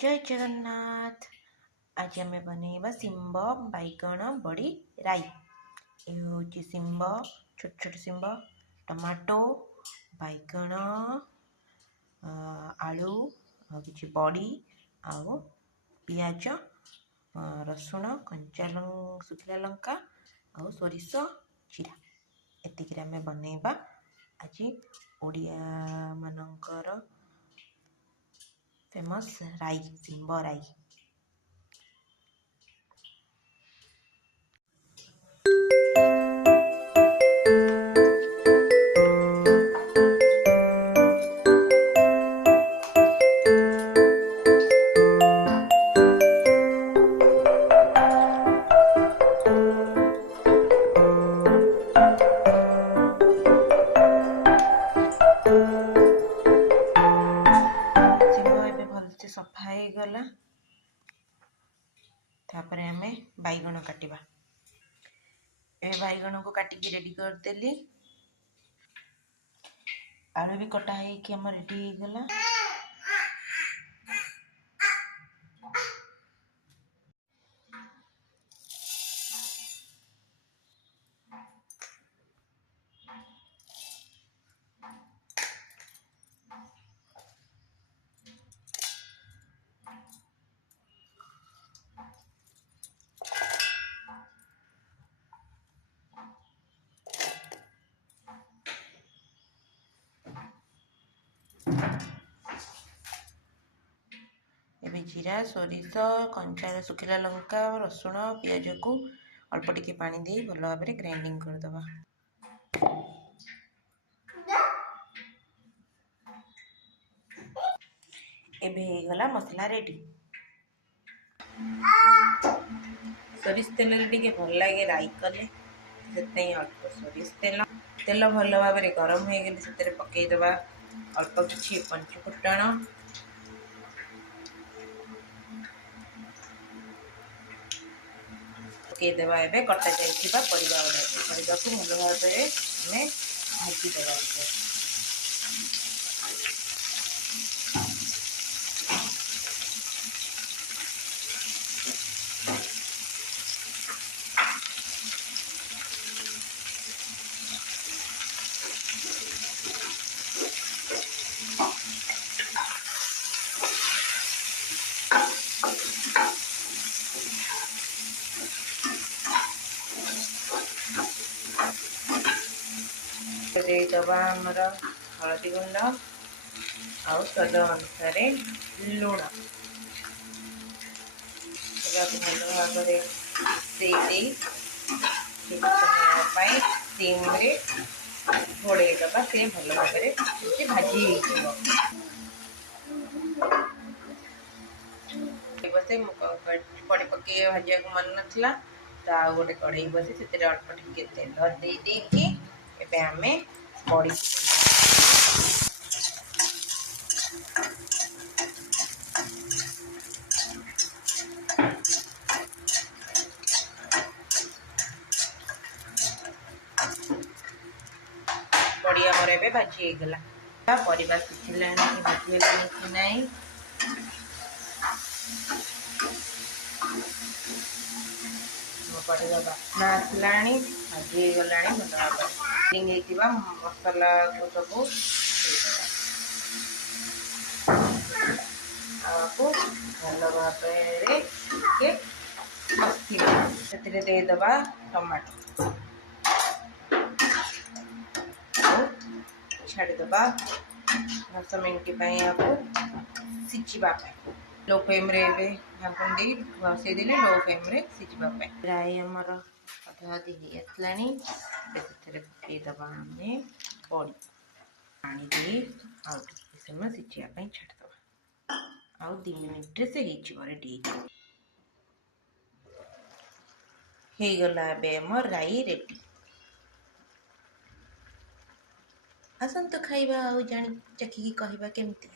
जय जगन्नाथ। आज आम बनइबा सिंब बैगण बड़ी राई। ये हूँ सिंब, छोट छोट सिंब, टमाटो, बैगण, आलू आ कि बड़ी आउ पियाज, रसुण, कंचा सुखिला लंका आउ सोरिष जीरा एतिक आम बनइबा आज ओडिया मानकर फेमस राई सिंब राई। सफा हो गला तापर आम बैगण काटिबा। ए बैगण को काटिकी रेडी करदेली। आलू भी कटा है आम रेडी हो गला। एबे जीरा, सोरिष, कंचा सुखिला लंका, रसुण, पियाज को अल्प टिके पानी दे भल भाव में ग्राइंडिंग करदबा। एबे हो गला मसला रेडी। सोरिष तेल टिके भल लगे राई कले से अल्प सोरिष तेल तेल भल भाव में गरम हो गले से पकईदबा अल्प किछि पंच फुटण, पकईदेवा एबे कटा जाइथिबा परिबा को भल भाव में हमें भाजी देवा। देदबा आमर हलदी गुंड आउ स्वाद अनुसार लुण भल भाव में सिम घोड़े दबा से भल भाव में भाजी बसे पड़ी पकई भाजा को मन नाला तो आ गोटे कड़े बसी से अल्प टिके तेल देके एबे आमे बड़ी बड़ी आमर एबे भाजी हो गला। परिबा सिझिला भाजी कि नहीं बढ़िया बास्ना आसला भाजी गला भल भाव मसला को सब भल भाव से देदबा टमाटो छाड़ीदबा 10 मिनट सिझा लो फ्लेम रे ढाकुन दे बसई देले लो फ्लेम रे सिझा राई आमर अधा अधी हो आसला पकईदबा आम बड़ी पानी दे आउ समय सिझापी छाड़दबा आउ 2 मिनिट से रेडी हो गला। एबे आमर राई रेडी। आसंतु खाइबा आउ जानी चखिकी कहबा केमती।